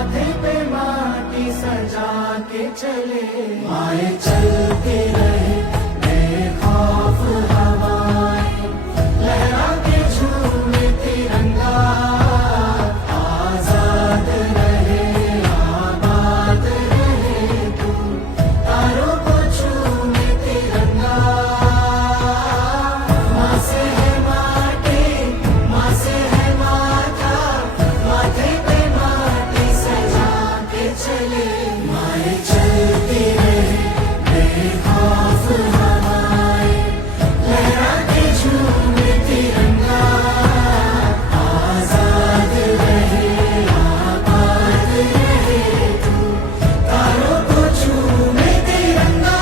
माथे पे माटी सजा के चले, आए चलते रहे बेखौफ हवाएं, लहरा के झूमे तिरंगा, आजाद रहे आबाद रहे तू, तारों को झूमे तिरंगा। माँ से है माटी, माँ से है माथा, माथे पे माटी सजा के चले, माए चलती रहे बेखौफ हवाएं, लहरा के झूमे तिरंगा, आजाद रहे आबाद रहे तू, तारों को झूमे तिरंगा।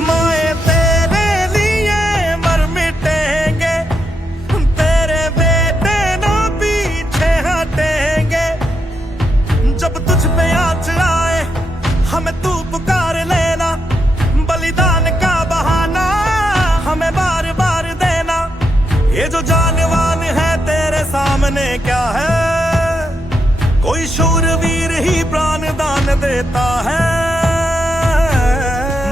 माए तेरे लिए मर मिटेंगे, तेरे बेटे ना पीछे हटेंगे। जब तुझ पे आँच आए हमें तू पुकार लेना, बलिदान का बहाना हमें बार बार देना। ये जो जानवान है तेरे सामने क्या है, कोई शूरवीर ही प्राण दान देता है।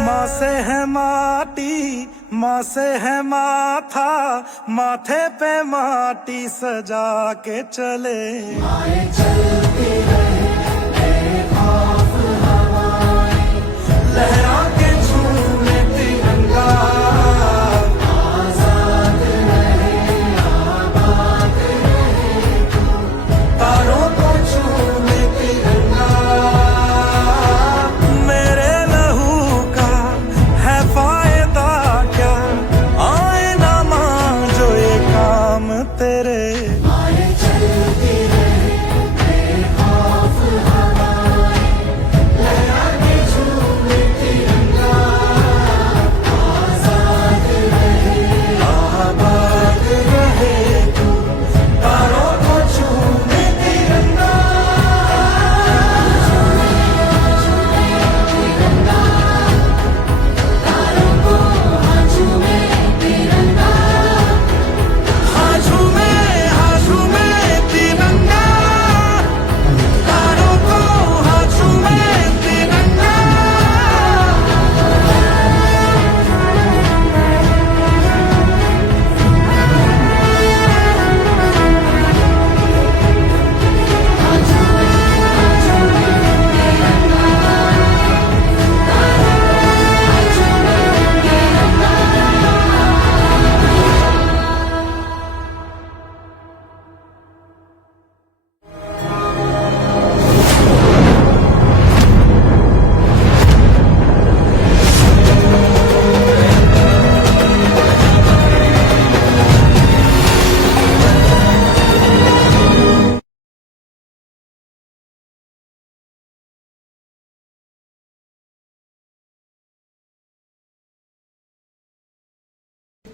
माँ से है माटी, माँ से है माथा, माथे पे माटी सजा के चले। आए चलते रहे बेखौफ हवाएं, लहरा के झूमे तिरंगा, आजाद रहे आबाद रहे तू, तारों को झूमे तिरंगा। मेरे लहू का है फायदा क्या, आए ना मां जो ये काम तेरे। आए चलते रहे बेखौफ हवाएं, लहरा के झूमे तिरंगा, आजाद रहे आबाद रहे तू, तारों को झूमे तिरंगा। तारों को हाँ झूमे तिरंगा, हाँ झूमे तिरंगा, तारों को हाँ झूमे तिरंगा।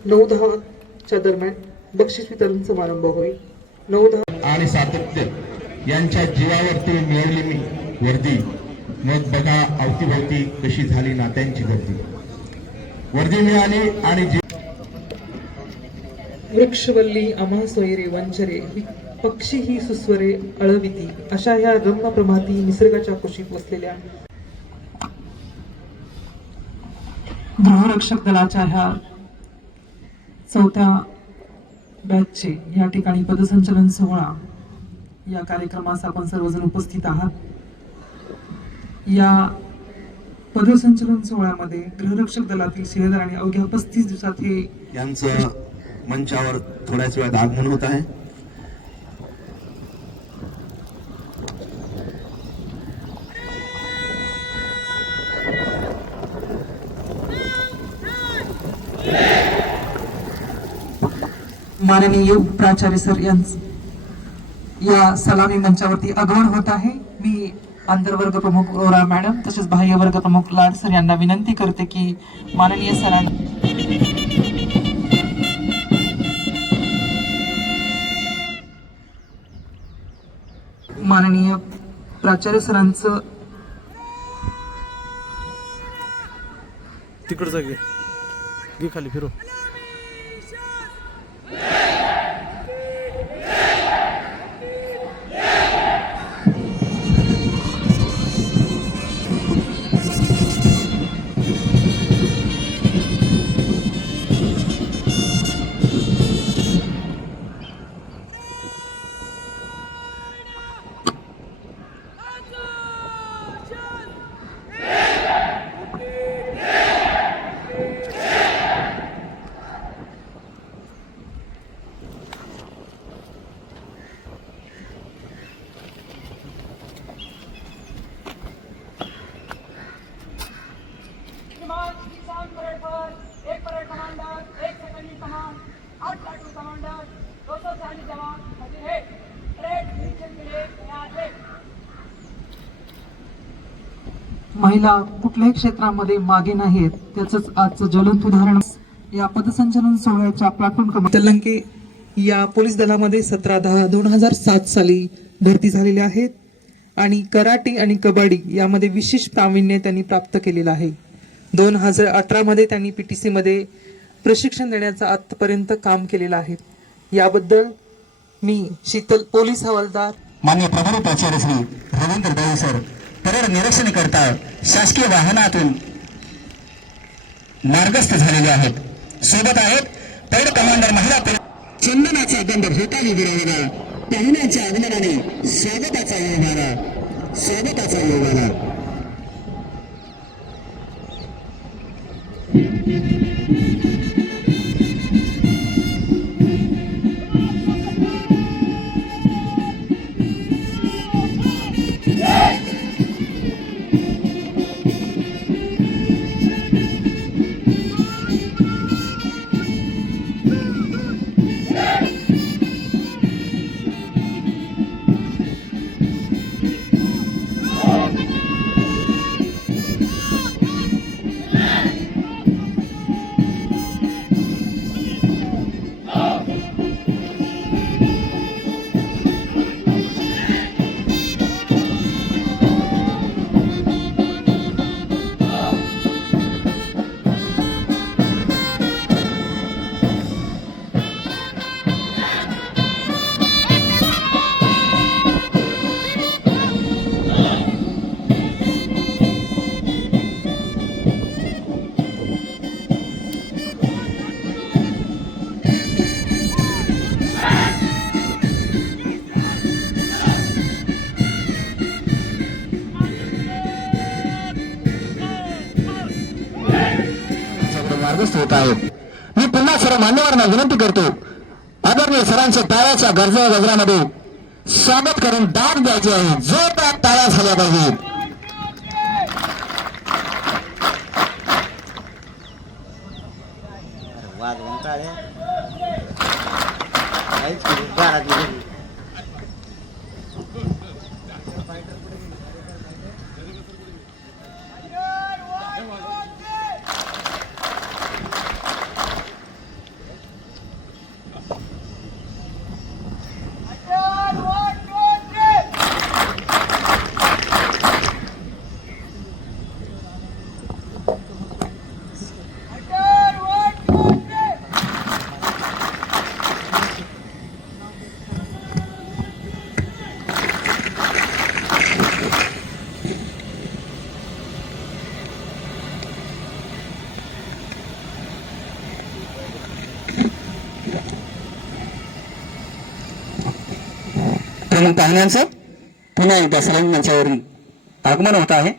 नऊ दहाच्या दरम्यान बक्षीस वितरण समारंभ होईल. 9:10 आणि सातत्य यांच्या जीवावरती मिळवली मी वर्दी. मग बघा अवतीभवती कशी झाली नात्यांची गर्दी. वर्दी मिळाली आणि वृक्षवल्ली आम्हा सोयरे वंचरे, पक्षी ही सुस्वरे अळविती, अशा ह्या रम्य प्रभाती निसर्गाच्या कुशीत वसलेल्या गृहरक्षक दलाच्या ह्या 4थ्या बॅचचे या ठिकाणी पदसंचलन सोहळा या कार्यक्रमास आपण सर्वजण उपस्थित आहात. या पदसंचलन सोहळ्यामध्ये गृहरक्षक दलातील शिलेदार आणि अवघ्या 35 दिवसात हे यांचं मंचावर थोड्याच वेळात आगमन होत आहे. Yeah. माननीय प्राचार्य सर या सलामी मंचावरती आगमन होत आहे. मी आंतरवर्ग प्रमुख ओरा मॅडम तसेच बाह्य वर्ग प्रमुख लाड सर यांना विनंती करते की माननीय माननीय प्राचार्य सरांचं तिकडचा घे खाली फिरो. किसान परेड पर एक परेड कमांडर, एक सेकंड कमान, 8 प्लाटून कमांडर, 240 जवान हाजिर है. परेड निरीक्षण के लिए तैयार है. महिला कुठल्याही क्षेत्रामध्ये मागे नाहीत त्याचंच आजचं ज्वलंत उदाहरण. या पथसंचलन सोहळ्याच्या प्लॅटफॉर्म क्रमांक तेलंके या पोलीस दलामध्ये 17/10/2007 साली भरती झालेले आहेत आणि कराटे आणि कबड्डी यामध्ये विशेष प्रावीण्य त्यांनी प्राप्त केलेलं आहे. 2018 मध्ये त्यांनी PTC मध्ये प्रशिक्षण देण्याचं आतापर्यंत काम केलेलं आहे. याबद्दल मी शीतल पोलीस हवालदार मान्य प्रभारी प्राचार्य श्री रवींद्र दळे सर परेड निरीक्षण करता शासकीय वाहनातून मार्गस्थ झालेले आहेत. सोबत आहेत परेड कमांडर महिला चंदनाचा गंध होताली विरावला पाहुण्यांच्या आगमनाने स्वागताचा योग आला. मार्गस्थ होत आहेत. मी पुन्हा सर्व मान्यवरांना विनंती करतो आदरणीय सरांच्या टाळ्याच्या गजरामध्ये स्वागत करून दाद द्यायचे आहे. जोरदार टाळ्या झाल्या पाहिजेत. प्रमुख पाहुण्यांचं पुन्हा एकदा सलामी मंचावरून आगमन होत आहे.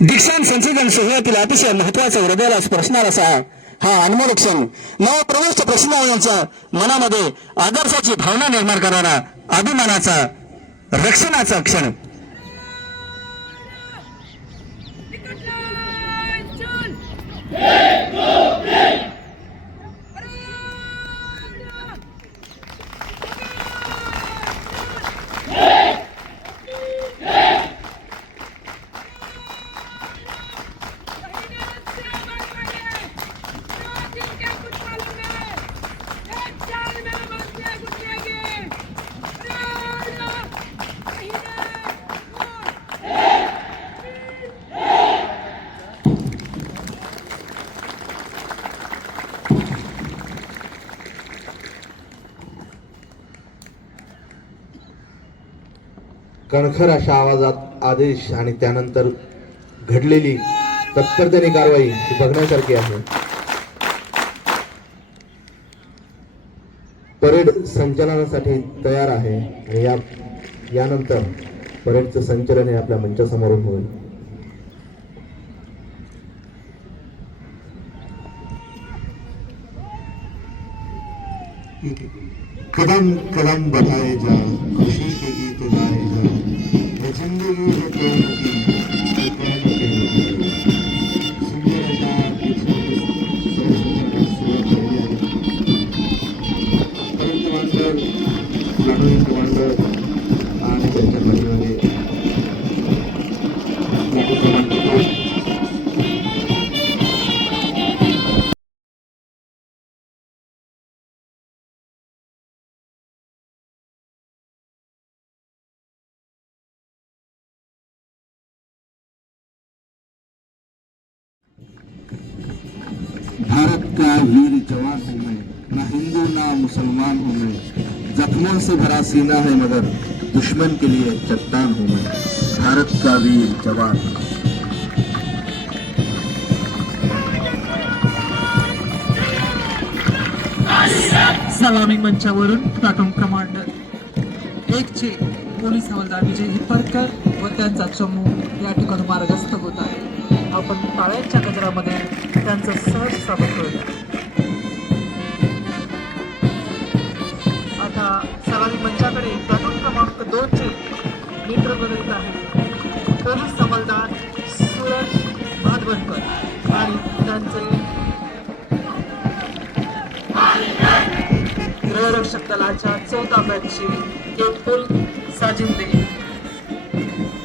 दीक्षांत संचलन सोहळ्यातील अतिशय महत्वाचा हृदयाला स्पर्शणार असा हा अनमोल क्षण नवप्रविष्ट प्रश्न यांच्या मनामध्ये आदर्शाची भावना निर्माण करणारा अभिमानाचा रक्षणाचा क्षण. कणखर अशा आवाजात आदेश आणि त्यानंतर घडलेली तत्परतेने कारवाई ही बघण्यासारखी आहे. परेड संचलनासाठी तयार आहे आणि यानंतर परेडचं संचलन हे आपल्या मंचासमोरून होईल. कदम कदम बढ़ाए जा, खुशी के गीत गाए जा, ये जिंदगी है प्रेम की, ये प्रेम के गीत. सुंदर अशा एक सरस सुरुवात झाली आहे. करंट कमांडर, प्लाटून कमांडर आणि त्यांच्या पाठीमागे प्लाटून कमांडर भारत का वीर जवान हूँ मैं, ना हिंदू ना मुसलमान हूँ मैं, जख्मों से भरा सीना है मगर दुश्मन के लिए चट्टान हूँ मैं, भारत का वीर जवान. सलामी मंचावरून प्लाटून कमांडर 1 चे पोलीस हवालदार विजय हिप्परकर व त्यांचा चमू या ठिकाणी मार्गस्थ होत आहे. आपण टाळ्यांच्या गजरामध्ये त्यांचं सहज स्वागत करूया. आता सलामी मंचाकडे प्लाटून क्रमांक 2 चे नेतृत्व करीत आहे पोलीस हवालदार सूरज भादवणकर आणि त्यांचे गृहरक्षक दलाच्या 4थ्या बॅचचे केतपुल साजिंदे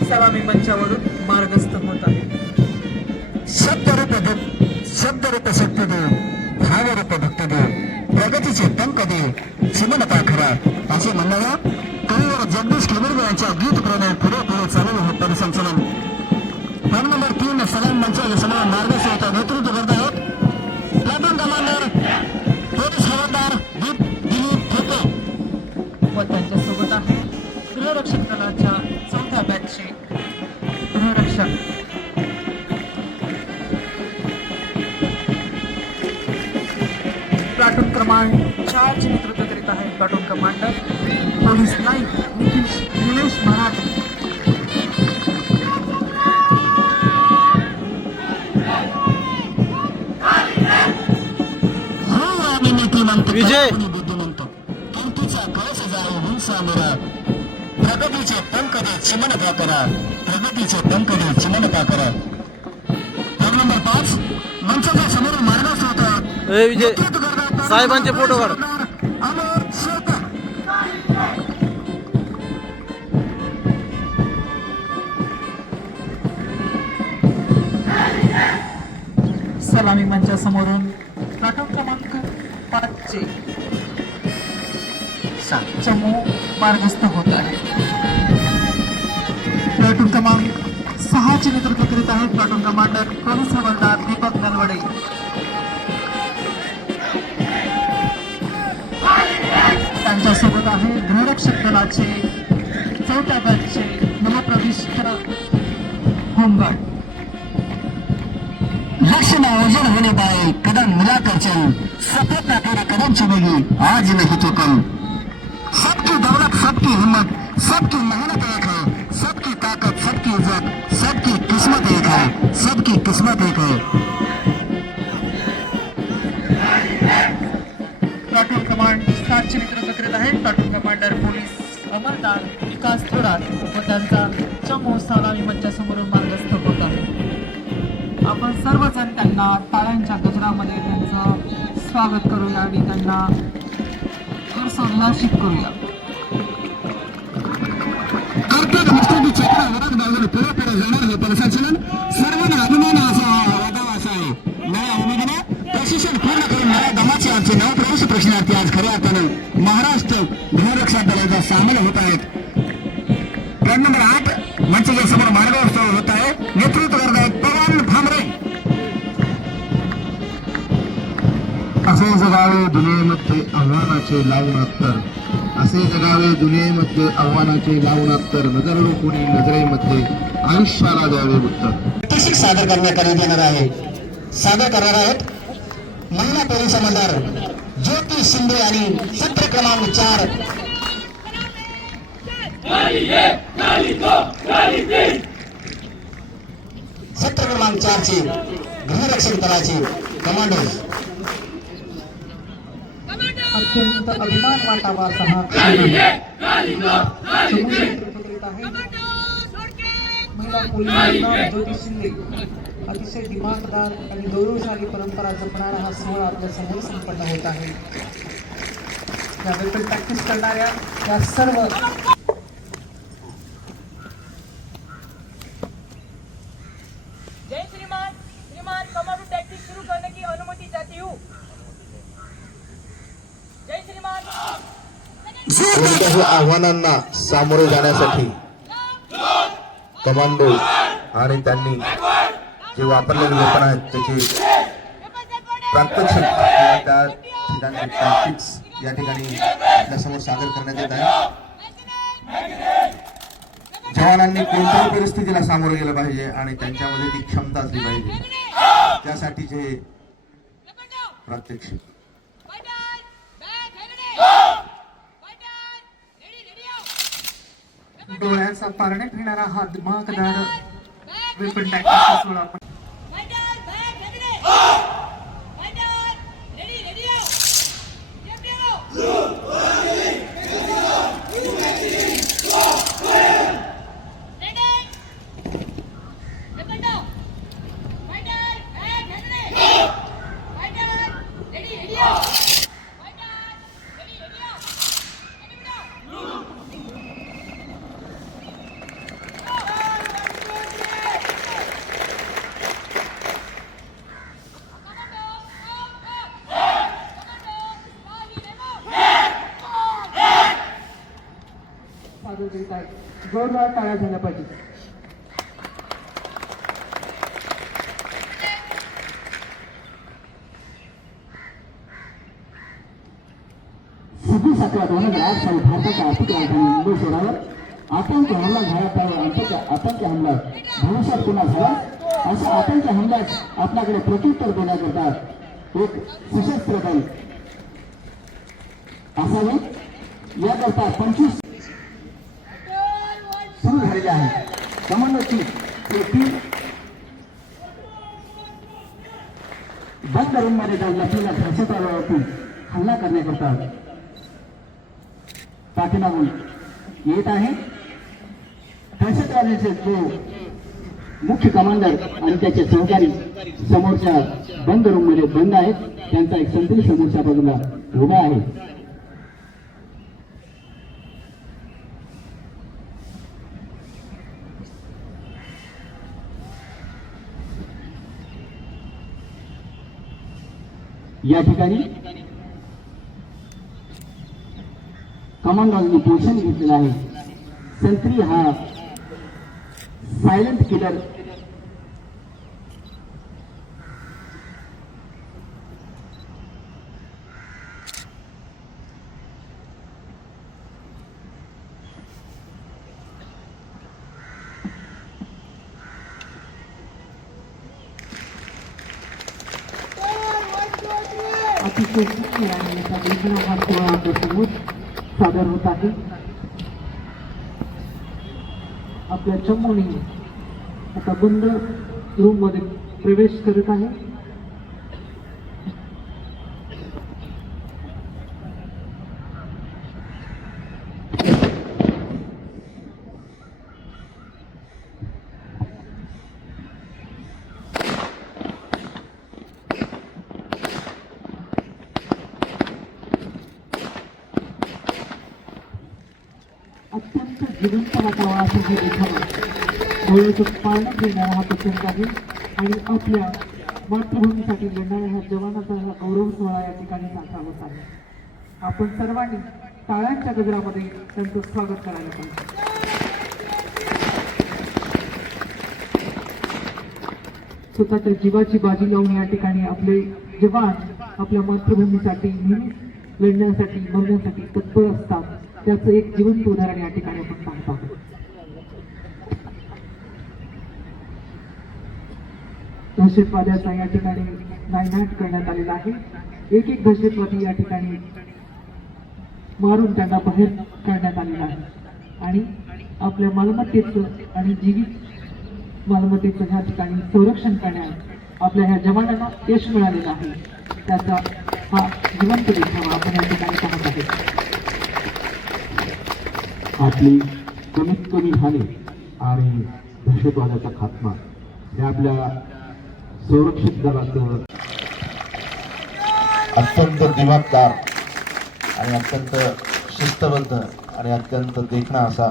सलामी मंचावरून मार्गस्थ होत आहे. शब्द रूप शक्ती दे, भाव रूप भक्ती दे, प्रगतीचे पंख दे, चिमणता खरा असे म्हणणाऱ्या कविवर जगदीश खेबरकर यांच्या गीत प्रणय पुढे पुढे चालू होतं संचलन. पॉईंट नंबर 3 सलामी मंचाच्या समोर मार्गस्थ होता नेतृत्व करत आहेत प्लाटून कमांडर पोलीस हवालदार दिलीप ठोके व त्यांच्यासोबत आहे गृहरक्षक दलाच्या 4थ्या बॅचचे गृहरक्षक प्लाटून क्रमांक 4 चे नेतृत्व करीत आहे platoon commander police Naik Nilesh Marathe. विजय बुद्धिमंत कीर्तीचा कळस जाऊ हुंसा मेरा, प्रगतीचे पंख दे चिमणता करा, प्रगतीचे पंख दे चिमणता करा. पॉईंट नंबर 5 मंचाच्या समोर मार्गस्थ होता ए विजय साहेबांचे फोटो काढ. अमोल शेखर. सलामी मंचासमोरून प्लाटून क्रमांक 5 चे चमू मार्गस्थ होत आहे. प्लाटून क्रमांक 6 चे नेतृत्व करीत आहेत प्लाटून कमांडर पोलीस हवालदार दीपक नलवडे. त्यांच्यासोबत आहे गृहरक्षक दलाचे 4थ्या बॅचचे नवप्रविष्ट होमगार्ड. लक्ष्य में ओझल होने पाए कदम मिलाकर चल, सफर न तेरे कदम चलेगी आज नहीं तो कल. सबकी दौलत सबकी हिम्मत सबकी मेहनत एक है, सबकी ताकत सबकी इज्जत सबकी किस्मत एक है, सबकी किस्मत एक है. प्लाटून कमांड 7चे मित्र एकत्रित आहेत. प्लाटून कमांडर पोलीस अंमलदार विकास थोरात व त्यांचा चमू सलामी मंचासमोरून मार्गस्थ होत आहे. आपण सर्वजण त्यांना टाळ्यांच्या गजरामध्ये त्यांचं स्वागत करूया आणि त्यांना हर्षोल्लासित करूया. आर्थिक राष्ट्रीय क्षेत्रावर बाजूला पुढे पुढे जाणार हे प्रशासन सर्वांना अभिमानाचा वाटावा असा आहे. नव्या उमेदीने प्रशिक्षण पूर्ण करून नव्या दमाचे आमचे नवप्रवेश प्रशिक्षणार्थी आज खऱ्या अर्थानं महाराष्ट्र गृहरक्षा दलाचा सामील होत आहेत. प्लॅन नंबर 8 मंचाच्या समोर मार्गोत्सव होत आहे. नेतृत्व करत आहेत पवन भामरे. असे जगावे दुनियेमध्ये आव्हानाचे लावून अत्तर, असे जगावे दुनियेमध्ये आव्हानाचे लावून अत्तर, नजर कोणी नजरेमध्ये आयुष्याला द्यावे उत्तर. प्रात्यक्षिक सादर करण्यात येणार आहे. सादर करणार आहेत महिला पोलीस अंमलदार ज्योती शिंदे आणि सत्र क्रमांक 4 सत्र क्रमांक 4 चे गृहरक्षक दलाचे कमांडो. अत्यंत अभिमान वाटावा असा हा महिला पोलीस ज्योती शिंदे अतिशय दिमागदार आणि गौरवशाली परंपरा जपणारा हा सोहळा आपल्या समोर संपन्न होत आहे. या वेपन प्रॅक्टिस करणाऱ्या या सर्व जय श्रीमान. श्रीमान, कमांडो टैक्टिक शुरू करने की अनुमति चाहती हूँ. जय श्रीमान. कोणत्याही आव्हानांना सामोरे जाण्यासाठी कमांडो आणि त्यांनी जे वापरलेले वेपन आहेत त्याची प्रात्यक्षिक किंवा त्या ठिकाणी टॅक्टिक्स या ठिकाणी आपल्यासमोर सादर करण्यात येत आहे. जवानांनी कोणत्याही परिस्थितीला सामोरे गेलं पाहिजे आणि त्यांच्यामध्ये ती क्षमता असली पाहिजे, त्यासाठीचे प्रात्यक्षिक. डोळ्याचा पारणे फिरणारा हा दिमागदार वेपन प्रॅक्टिसचा सोहळा आपण सादर करीत आहे. जोरदार टाळ्या झाल्या पाहिजे. सिद्धी साखळा 2008 साली भारताच्या आर्थिक राजधानी मुंबई शहरावर आतंकी हमला झाला. त्यावर आतंकी हमला भविष्यात पुन्हा झाला. अशा आतंकी हमल्यास आपल्याकडे प्रत्युत्तर देण्याकरता एक सशस्त्र दल असावे याकरता 25 सुरू झालेले आहे. कमांडोची टीम बंद रूममध्ये जाऊन लपलेल्या दहशतवादावरती हल्ला करण्याकरता पाठीमागून येत आहे. दहशतवाद्याचे जो मुख्य कमांडर आणि त्याचे सहकारी समोरच्या बंद रूममध्ये बंद आहेत. त्यांचा एक संत्री समोरच्या बाजूला उभा आहे. या ठिकाणी कमांडोनी पोझिशन घेतलेलं आहे. संत्री हा सायलेंट किलर अतिशय सुंदर आणि याचा लेखन हा सोहळा आपल्यासमोर सादर होत आहे. आपल्या चमूने आता बंद रूम मध्ये प्रवेश करत आहे. अत्यंत जिवंत वाटावा असं हे देखावा डोळ्याचं पाळणं घेणारा हा प्रसंग आहे आणि आपल्या मातृभूमीसाठी लढणाऱ्या ह्या जवानाचा हा गौरव सोहळा या ठिकाणी साजरा होत आहे. आपण सर्वांनी टाळ्यांच्या गजरामध्ये त्यांचं स्वागत करायला पाहिजे. स्वतःच्या जीवाची बाजी लावून या ठिकाणी आपले जवान आपल्या मातृभूमीसाठी नेहमी लढण्यासाठी मरण्यासाठी तत्पर असतात. त्याचं एक जिवंत उदाहरण या ठिकाणी आपण पाहत आहोत. दहशतवाद्याचा या ठिकाणी नायनाट करण्यात आलेला आहे. एक एक दहशतवादी या ठिकाणी मारून त्यांना बाहेर काढण्यात आलेला आहे आणि आपल्या मालमत्तेचं आणि जीवित मालमत्तेचं ह्या ठिकाणी संरक्षण करण्यात आपल्या ह्या जवानांना यश मिळालेलं आहे. त्याचा हा जिवंत देखावा आपण या ठिकाणी पाहत आहोत. आपली कमीत कमी हानी आणि दहशतवादाचा खात्मा हे आपल्या संरक्षित दलाचं अत्यंत दिमागदार आणि अत्यंत शिस्तबद्ध आणि अत्यंत देखणा असा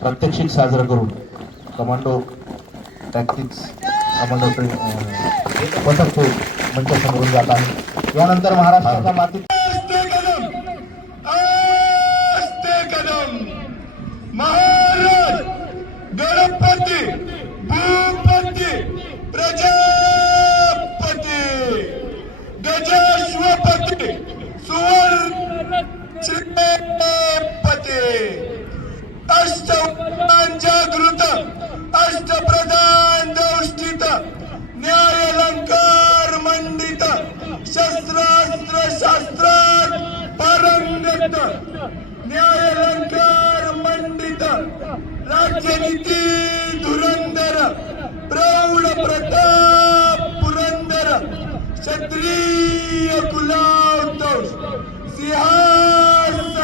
प्रात्यक्षिक साजरा करून कमांडो टॅक्टिक्स कमांडो पथक तो मंचासमोरून जात आहे. यानंतर महाराष्ट्राच्या मातीत महाराज गणपती भूपती प्रजापती गजाश्वपती सुवर्ण श्रीपती अष्टप्रधान जागृत अष्टप्रधान दौष्टित न्यायालंकार मंडित शस्त्रास्त्र शास्त्रात पारंगत न्यायालंकार मंडित राज्यनीती धुरंधर प्रौढ प्रताप पुरंदर क्षत्रिय कुलावतोष सिंहासनाधीश्वर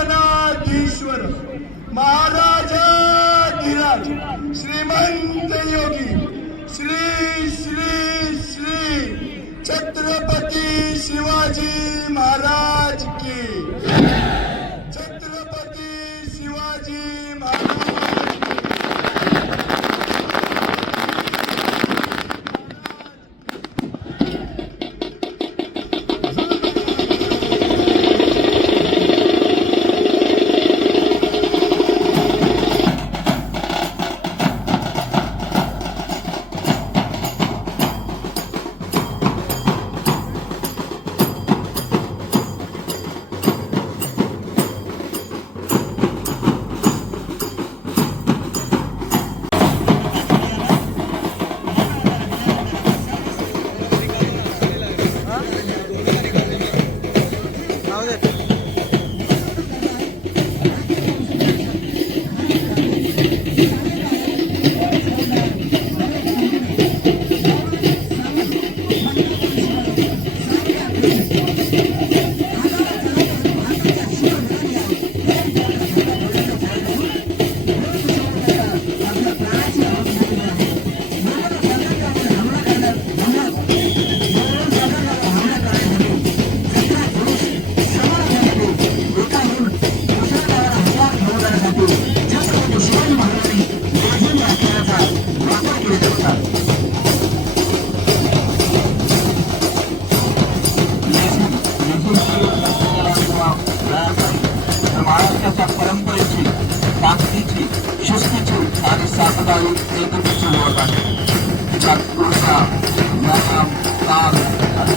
महाराजाधिराज श्रीमंत योगी श्री श्री श्री छत्रपती शिवाजी महाराज की छत्रपती शिवाजी महाराज महाराष्ट्राच्या परंपरेची ताकदीची शिस्तीची आणि सातबाई एकतेची ओळख आहे. जागृतता, व्यायाम, ताल आणि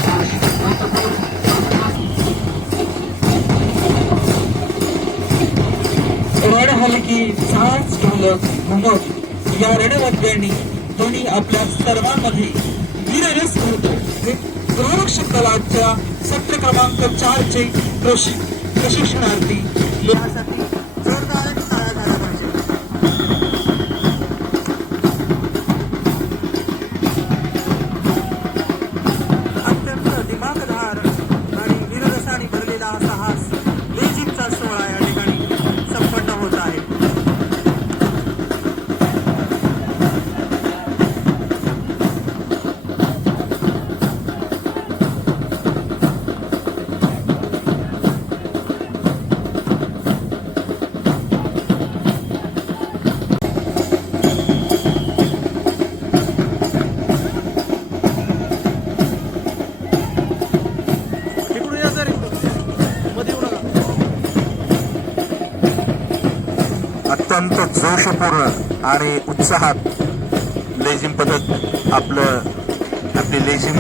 रणहलकी साज ढोलक घुमट या रणवाद्यांनी दोन्ही आपल्या सर्वांमध्ये वीररस होतो. हे संरक्षक दलाच्या सत्र क्रमांक 4 चे प्रशिक्षणार्थी यासाठी जोरदार टाळ्या झाल्या पाहिजे. अत्यंत दिमागदार आणि वीररसाने भरलेला हा साहस लेझिमचा सोहळा या ठिकाणी संपन्न होत आहे. अत्यंत जोशपूर्ण आणि उत्साहात लेझिम पथक आपली लेझिम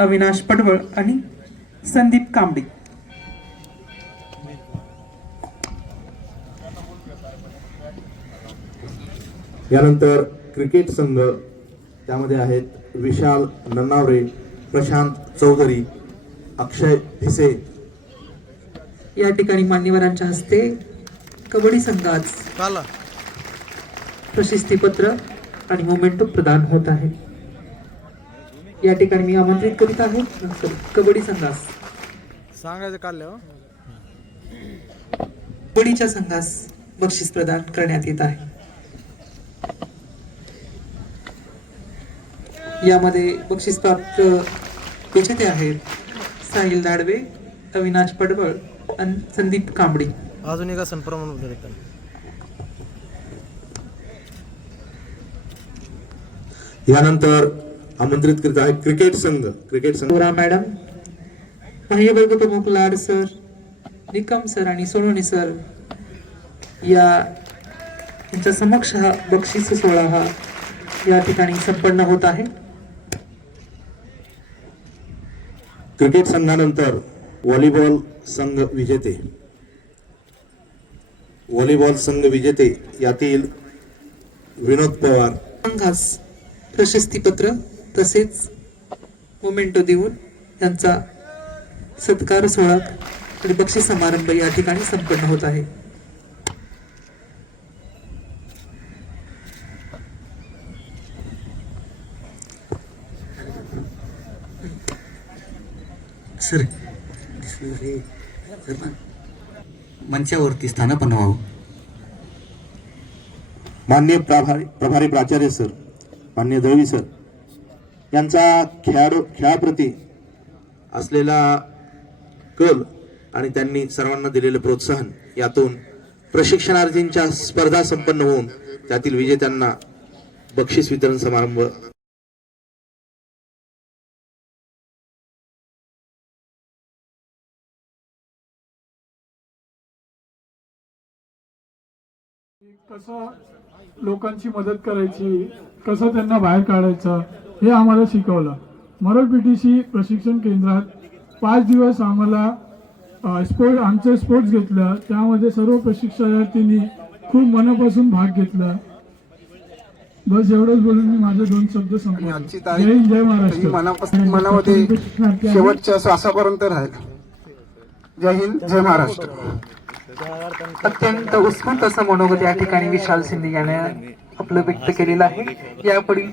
अविनाश पडवळ आणि संदीप कांबडी. यानंतर क्रिकेट संघ त्यामध्ये आहेत विशाल नन्नावरे, प्रशांत चौधरी, अक्षय भिसे. या ठिकाणी मान्यवरांच्या हस्ते कबड्डी संघास काला प्रशस्तीपत्र आणि मोमेंटो प्रदान होत आहे. या ठिकाणी मी आमंत्रित करीत आहे कबड्डी संघास, सांगायचं काढलं कबड्डीच्या संघास बक्षीस प्रदान करण्यात येत आहे. यामध्ये बक्षीस प्राप्त विजेते आहेत साहिल दाडवे, अविनाश पडवळ आणि संदीप कांबडी. अजून एका सण प्रमाण यानंतर आमंत्रित करीत आहे क्रिकेट संघ. गौरा मॅडम, बाह्य वर्ग प्रमुख लाड सर, निकम सर आणि सोनोनी सर यांच्या समक्ष हा बक्षीस सोहळा हा या ठिकाणी संपन्न होत आहे. क्रिकेट संघानंतर व्हॉलीबॉल संघ विजेते यातील विनोद पवार संघास प्रशस्तीपत्र तसेच मोमेंटो देऊन त्यांचा सत्कार सोहळा आणि बक्षीस समारंभ या ठिकाणी संपन्न होत आहे. सर मंचावरती स्थानापन्न व्हावं. मान्य प्रभारी प्राचार्य सर, मान्य दळवी सर यांचा खेळाप्रती असलेला कल आणि त्यांनी सर्वांना दिलेले प्रोत्साहन यातून प्रशिक्षणार्थींच्या स्पर्धा संपन्न होऊन त्यातील विजेत्यांना बक्षीस वितरण समारंभ कसं लोकांची मदत करायची, कसं त्यांना बाहेर काढायचं हे आम्हाला शिकवलं. मरोळ PTC प्रशिक्षण केंद्रात 5 दिवस आम्हाला आमचे स्पोर्ट्स घेतलं. त्यामध्ये सर्व प्रशिक्षणार्थींनी खूप मनापासून भाग घेतला. बस एवढंच बोलून मी माझे 2 शब्द संपवतो. आजची जय तारीख हिंद, जय ही महाराष्ट्र. मनामध्ये प्रशिक्षणार्थी आहे. शेवटच्या श्वासापर्यंत राहील. जय हिंद, जय महाराष्ट्र. अत्यंत उत्स्फूर्त असं मनोगत या ठिकाणी विशाल शिंदे याने आपलं व्यक्त केलेलं आहे. यापुढील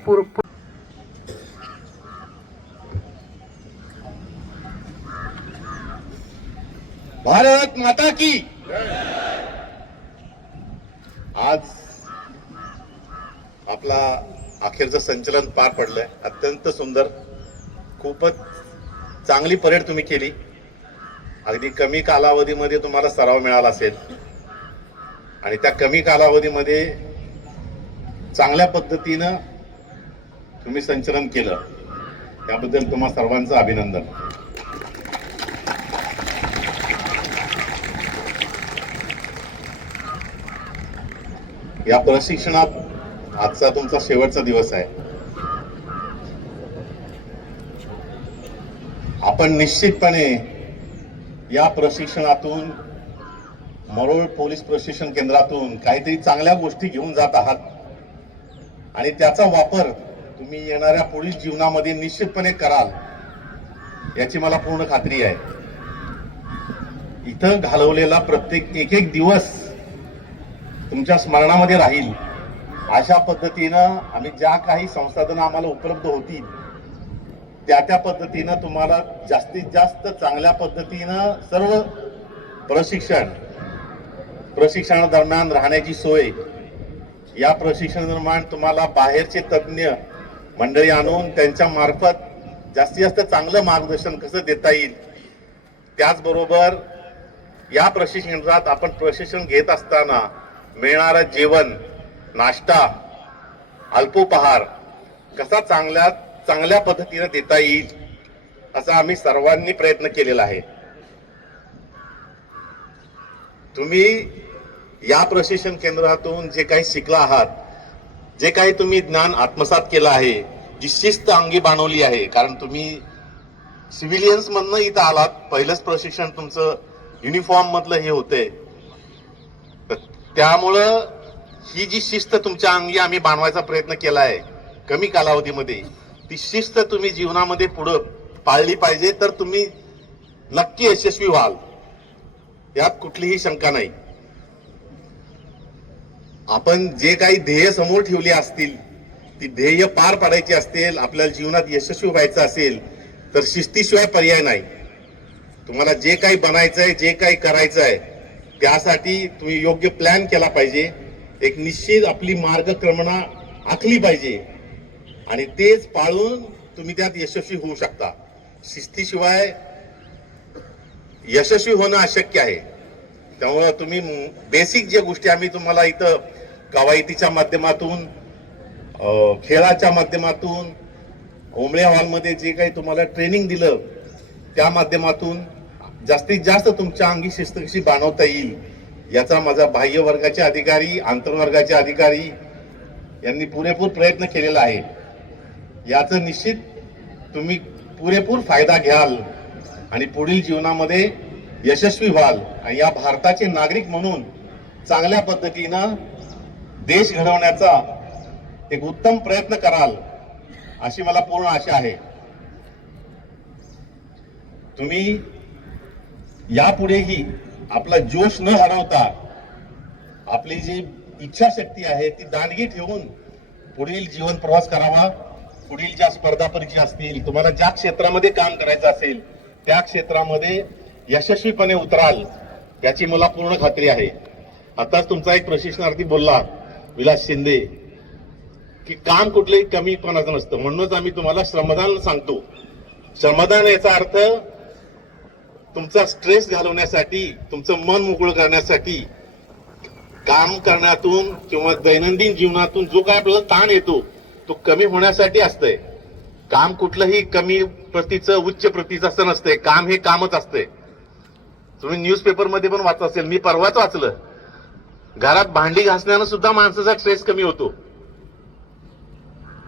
भारत माता की आज आपला अखेरचं संचलन पार पडलंय. अत्यंत सुंदर, खूपच चांगली परेड तुम्ही केली. अगदी कमी कालावधीमध्ये तुम्हाला सराव मिळाला असेल आणि त्या कमी कालावधीमध्ये चांगल्या पद्धतीनं तुम्ही संचलन केलं, त्याबद्दल तुम्हा सर्वांचं अभिनंदन. या प्रशिक्षणात आजचा तुमचा शेवटचा दिवस आहे. आपण निश्चितपणे या प्रशिक्षणातून, मरोळ पोलीस प्रशिक्षण केंद्रातून काहीतरी चांगल्या गोष्टी घेऊन जात आहात आणि त्याचा वापर तुम्ही येणाऱ्या पुढील जीवनामध्ये निश्चितपणे कराल याची मला पूर्ण खात्री आहे. इथं घालवलेला प्रत्येक एक दिवस तुमच्या स्मरणामध्ये राहील. अशा पद्धतीनं आम्ही ज्या काही संसाधनं आम्हाला उपलब्ध होतील त्या पद्धतीनं तुम्हाला जास्तीत जास्त चांगल्या पद्धतीनं सर्व प्रशिक्षणादरम्यान राहण्याची सोय, या प्रशिक्षणादरम्यान तुम्हाला बाहेरचे तज्ज्ञ मंडळी आणून त्यांच्या मार्फत जास्तीत जास्त चांगलं मार्गदर्शन कसं देता येईल, त्याचबरोबर या प्रशिक्षणात आपण प्रशिक्षण घेत असताना मिळणारं जेवण, नाश्ता, अल्पोपहार कसा चांगल्या पद्धतीने देता येईल असा आम्ही सर्वांनी प्रयत्न केलेला आहे. तुम्ही या प्रशिक्षण केंद्रातून जे काही शिकला आहात, जे काही तुम्ही ज्ञान आत्मसात केलं आहे, जी शिस्त अंगी बाणवली आहे, कारण तुम्ही सिव्हिलियन्स मधनं इथं आलात, पहिलंच प्रशिक्षण तुमचं युनिफॉर्म मधलं हे होते, त्यामुळं ही जी शिस्त तुमच्या अंगी आम्ही बाणवायचा प्रयत्न केला आहे कमी कालावधीमध्ये, ती शिस्त तुम्ही जीवनामध्ये पुढे पाळली पाहिजे, तर तुम्ही नक्की यशस्वी व्हाल, यात कुठलीही शंका नाही. आपण जे काही ध्येय समोर ठेवली असतील, ती ध्येय पार पाडायची असतील, आपल्याला जीवनात यशस्वी व्हायचं असेल तर शिस्तीशिवाय पर्याय नाही. तुम्हाला जे काही बनायचंय, जे काही करायचंय, त्यासाठी तुम्ही योग्य प्लॅन केला पाहिजे, एक निश्चित आपली मार्गक्रमणा आखली पाहिजे आणि तेच पाळून तुम्ही त्यात यशस्वी होऊ शकता. शिस्तीशिवाय यशस्वी होणं अशक्य आहे. त्यामुळे तुम्ही बेसिक ज्या गोष्टी आम्ही तुम्हाला इथं कवायतीच्या माध्यमातून, खेळाच्या माध्यमातून, ओंबळे हॉलमध्ये जे काही तुम्हाला ट्रेनिंग दिलं त्या माध्यमातून जास्तीत जास्त तुमच्या अंगी शिस्त कशी बाणवता येईल याचा माझा बाह्य वर्गाचे अधिकारी, आंतरवर्गाचे अधिकारी यांनी पुरेपूर प्रयत्न केलेला आहे. याचं निश्चित तुम्ही पुरेपूर फायदा घ्याल आणि पुढील जीवनामध्ये यशस्वी व्हाल आणि या भारताचे नागरिक म्हणून चांगल्या पद्धतीनं देश घडवण्याचा एक उत्तम प्रयत्न कराल अशी मला पूर्ण आशा आहे. तुम्ही यापुढेही आपला जोश न हरवता आपली जी इच्छाशक्ती आहे ती दांडगी ठेवून पुढील जीवन प्रवास करावा. पुढील ज्या स्पर्धा परीक्षा असतील, तुम्हाला ज्या क्षेत्रामध्ये काम करायचं असेल त्या क्षेत्रामध्ये यशस्वीपणे उतराल याची मला पूर्ण खात्री आहे. आताच तुमचा एक प्रशिक्षणार्थी बोलला, विलास शिंदे, की काम कुठलंही कमीपणाचं नसतं, म्हणूनच आम्ही तुम्हाला श्रमदान सांगतो. श्रमदान याचा अर्थ तुमचा स्ट्रेस घालवण्यासाठी, तुमचं मन मोकळं करण्यासाठी, काम करण्यातून किंवा दैनंदिन जीवनातून जो काय आपल्याला ताण येतो तो कमी होण्यासाठी असतंय. काम कुठलंही कमी प्रतीचं, उच्च प्रतीचं असं नसतंय. काम हे कामच असतंय. तुम्ही न्यूजपेपरमध्ये पण वाचत असेल, मी परवाच वाचलं, घरात भांडी घासण्यानं सुद्धा माणसाचा स्ट्रेस कमी होतो.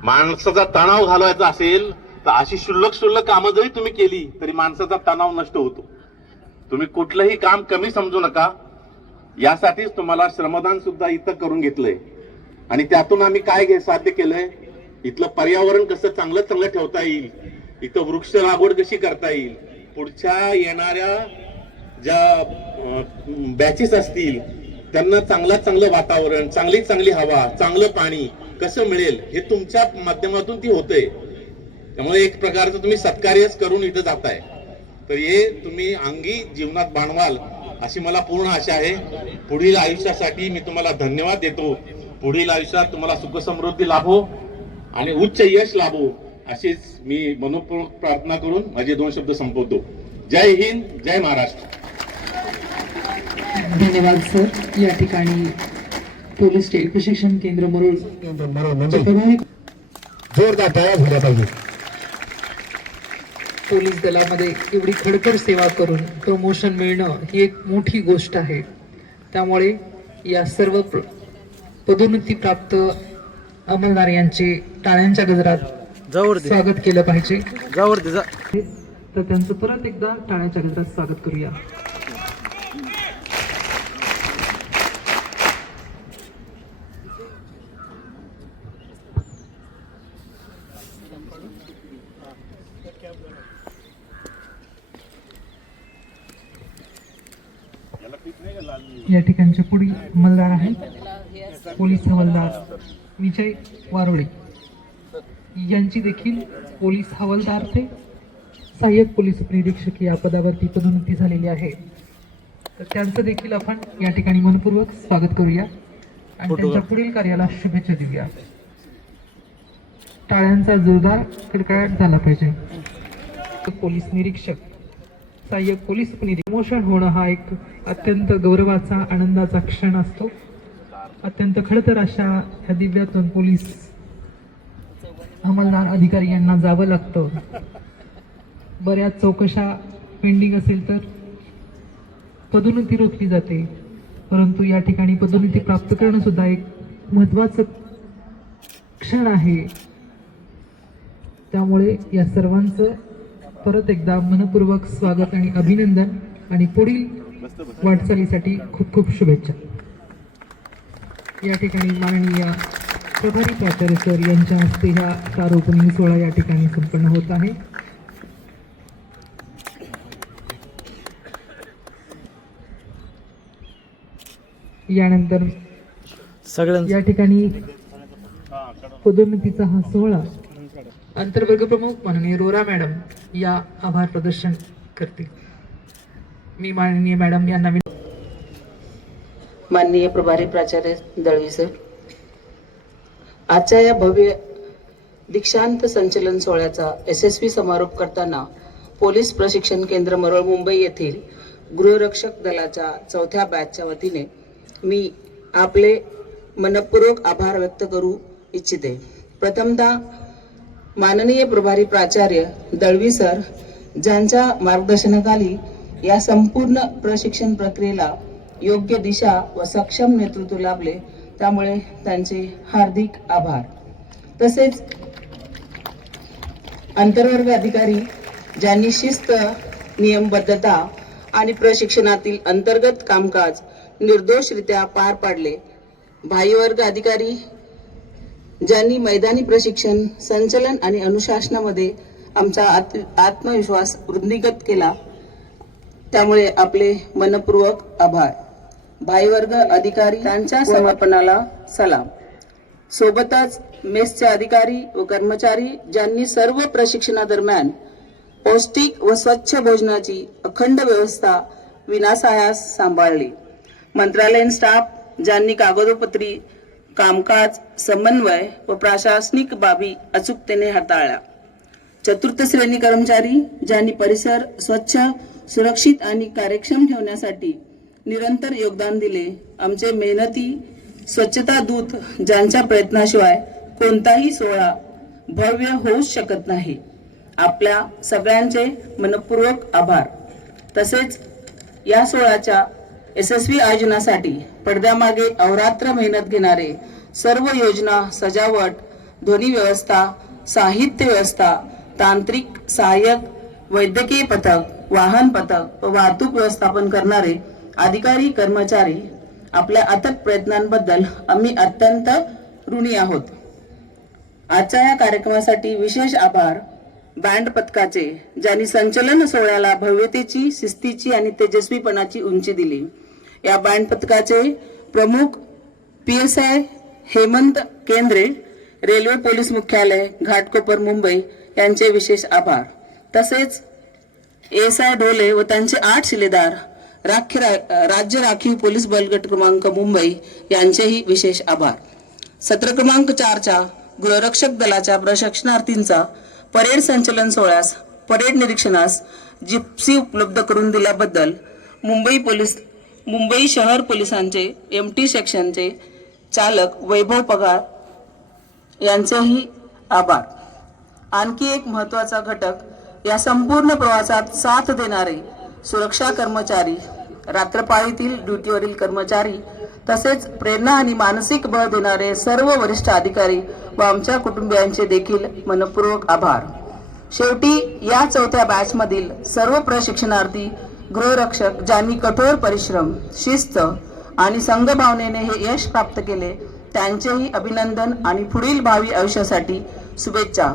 माणसाचा तणाव घालवायचा असेल तर अशी शुल्लक कामं जरी तुम्ही केली तरी माणसाचा तणाव नष्ट होतो. तुम्ही कुठलंही काम कमी समजू नका. यासाठीच तुम्हाला श्रमदान सुद्धा इथं करून घेतलंय. आणि त्यातून आम्ही काय साध्य केलंय, इथलं पर्यावरण कसं चांगलं ठेवता येईल, इथं वृक्ष लागवड कशी करता येईल, पुढच्या येणाऱ्या ज्या बॅचेस असतील त्यांना चांगलं वातावरण, चांगली हवा, चांगलं पाणी कसं मिळेल हे तुमच्या माध्यमातून ती होतंय. त्यामुळे एक प्रकारचं तुम्ही सत्कार्यच करून इथं जाताय. तर हे तुम्ही अंगी जीवनात बाणवाल अशी मला पूर्ण आशा आहे. पुढील आयुष्यासाठी मी तुम्हाला धन्यवाद देतो. पुढील आयुष्यात तुम्हाला सुख समृद्धी लाभो आणि उच्च यश लाभो अशीच मी मनपूर्वक प्रार्थना करून माझे 2 शब्द संपवतो. जय हिंद, जय महाराष्ट्र. धन्यवाद सर. या ठिकाणी पोलीस स्टेट प्रशिक्षण केंद्र मरोळ जोरदार टाळ्या झाल्या पाहिजे. पोलीस दलामध्ये एवढी खडतर सेवा करून प्रमोशन मिळणं ही एक मोठी गोष्ट आहे. त्यामुळे या सर्व पदोन्नती प्राप्त अंमलदार यांचे टाळ्यांच्या गजरात स्वागत केलं पाहिजे. तर त्यांचं परत एकदा टाळ्यांच्या गजरात स्वागत करूया. या ठिकाणचे पुढील हवालदार आहेत पोलीस हवालदार विजय वारोळे. यांची देखील पोलीस हवालदार ते सहाय्यक पोलीस निरीक्षक या पदावरती पदोन्नती झालेली आहे. तर त्यांचं देखील आपण या ठिकाणी मनपूर्वक स्वागत करूया आणि त्यांच्या पुढील कार्याला शुभेच्छा देऊया. टाळ्यांचा जोरदार कडकडाट झाला पाहिजे. पोलीस निरीक्षक, सहाय्यक पोलीस प्रमोशन होणं हा एक अत्यंत गौरवाचा, आनंदाचा क्षण असतो. अत्यंत खडतर अशा ह्या दिव्यातून पोलीस अंमलदार अधिकारी यांना जावं लागतं. बऱ्याच चौकशा पेंडिंग असेल तर पदोन्नती रोखली जाते, परंतु या ठिकाणी पदोन्नती प्राप्त करणं सुद्धा एक महत्त्वाचं क्षण आहे. त्यामुळे या सर्वांचं परत एकदा मनपूर्वक स्वागत आणि अभिनंदन आणि पुढील वाटचालीसाठी खूप खूप शुभेच्छा. या ठिकाणी माननीय प्रभारी प्राचार्य सर यांच्या हस्ते हा कार ओपनिंग सोहळा या ठिकाणी संपन्न होत आहे. यानंतर या ठिकाणी पदोन्नतीचा हा सोहळा अंतर्वर्ग प्रमुख माननीय रोरा मॅडम या आभार प्रदर्शन करतील. मी माननीय मॅडम यांना माननीय प्रभारी प्राचार्य दळवी सर, आजच्या या भव्य दीक्षांत संचलन सोहळ्याचा यशस्वी समारोप करताना पोलीस प्रशिक्षण केंद्र मरोळ मुंबई येथील गृहरक्षक दलाच्या 4थ्या बॅचच्या वतीने मी आपले मनपूर्वक आभार व्यक्त करू इच्छिते. प्रथमतः माननीय प्रभारी प्राचार्य दळवी सर ज्यांच्या मार्गदर्शनाखाली या संपूर्ण प्रशिक्षण प्रक्रियेला योग्य दिशा व सक्षम नेतृत्व लाभले, त्यामुळे त्यांचे हार्दिक आभार. तसेच आंतरवर्ग अधिकारी ज्यांनी शिस्त, नियमबद्धता आणि प्रशिक्षणातील अंतर्गत कामकाज निर्दोषरित्या पार पाडले. बाह्यवर्ग अधिकारी ज्यांनी मैदानी प्रशिक्षण, संचलन आणि अनुशासनामध्ये आमचा आत्मविश्वास वृद्धिंगत केला, त्यामुळे आपले मनपूर्वक आभार. बाह्यवर्ग अधिकारी त्यांच्या समर्पणाला सलाम. सोबतच मेसचे अधिकारी व कर्मचारी ज्यांनी सर्व प्रशिक्षणादरम्यान पौष्टिक व स्वच्छ भोजनाची अखंड व्यवस्था विनासायास सांभाळली. मंत्रालयीन स्टाफ ज्यांनी कागदोपत्री कामकाज, समन्वय व प्रशासनिक बाबी अचूकतेने हाताळल्या. चतुर्थ श्रेणी कर्मचारी ज्यांनी परिसर स्वच्छ, सुरक्षित आणि कार्यक्षम ठेवण्यासाठी निरंतर योगदान दिले. आमचे मेहनती स्वच्छता दूत ज्यांच्या प्रयत्नाशिवाय कोणताही सोहळा भव्य होऊच शकत नाही. आपल्या सगळ्यांचे मनपूर्वक आभार. तसेच या सोहळ्याच्या यशस्वी आयोजनासाठी पडद्यामागे अहोरात्र मेहनत घेणारे सर्व योजना, सजावट, ध्वनी व्यवस्था, साहित्य व्यवस्था, तांत्रिक सहाय्यक, वैद्यकीय पथक, वाहन पथक व वाहतूक व्यवस्थापन करणारे अधिकारी, कर्मचारी, आपल्या अथक प्रयत्नांबद्दल आम्ही अत्यंत ऋणी आहोत. आजच्या या कार्यक्रमासाठी विशेष आभार बँड पथकाचे, ज्यांनी संचलन सोहळ्याला भव्यतेची, शिस्तीची आणि तेजस्वीपणाची उंची दिली. या बँड पथकाचे प्रमुख PSI हेमंत केंद्रे, रेल्वे पोलीस मुख्यालय घाटकोपर मुंबई यांचे विशेष आभार. तसेच ASI ढोले व त्यांचे 8 शिलेदार, राज्य राखीव पोलीस बल गट क्रमांक मुंबई यांचेही विशेष आभार. सत्र क्रमांक 4च्या गृहरक्षक दलाच्या प्रशिक्षणार्थींचा परेड संचलन सोहळ्यास परेड निरीक्षणास जिप्सी उपलब्ध करून दिल्याबद्दल मुंबई शहर पोलिसांचे MT सेक्शनचे चालक वैभव पगार यांचेही आभार. आणखी एक महत्त्वाचा घटक, या संपूर्ण प्रवासात साथ देणारे सुरक्षा कर्मचारी, रात्रपाळीतील ड्युटीवरील कर्मचारी, तसेच प्रेरणा आणि मानसिक बळ देणारे सर्व वरिष्ठ अधिकारी व आमच्या कुटुंबियांचे देखील मनपूर्वक आभार. शेवटी या 4थ्या बॅचमधील सर्व प्रशिक्षणार्थी, गृहरक्षक ज्यांनी कठोर परिश्रम, शिस्त आणि संघभावनेने हे यश प्राप्त केले, त्यांचेही अभिनंदन आणि पुढील भावी आयुष्यासाठी शुभेच्छा.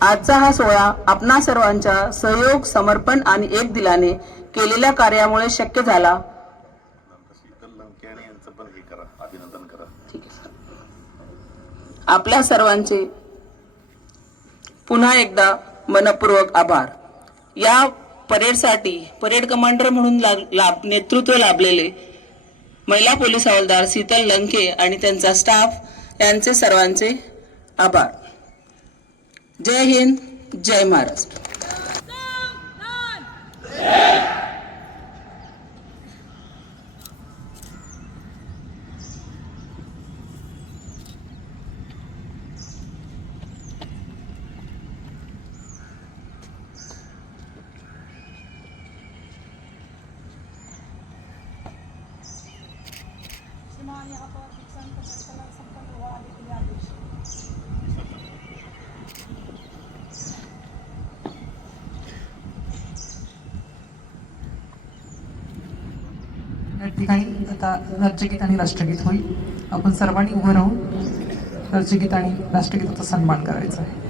आजचा हा सोहळा आपणा सर्वांच्या सहयोग, समर्पण आणि एक दिलाने केलेल्या कार्यामुळे शक्य झाला. आपल्या सर्वांचे पुन्हा एकदा मनपूर्वक आभार. या परेडसाठी परेड कमांडर म्हणून नेतृत्व लाभलेले महिला पोलीस हवालदार शीतल लंके आणि त्यांचा स्टाफ यांचे सर्वांचे आभार. जय हिंद, जय महाराष्ट्र. या ठिकाणी आता राज्यगीत आणि राष्ट्रगीत होईल. आपण सर्वांनी उभं राहून राज्यगीत आणि राष्ट्रगीताचा सन्मान करायचा आहे.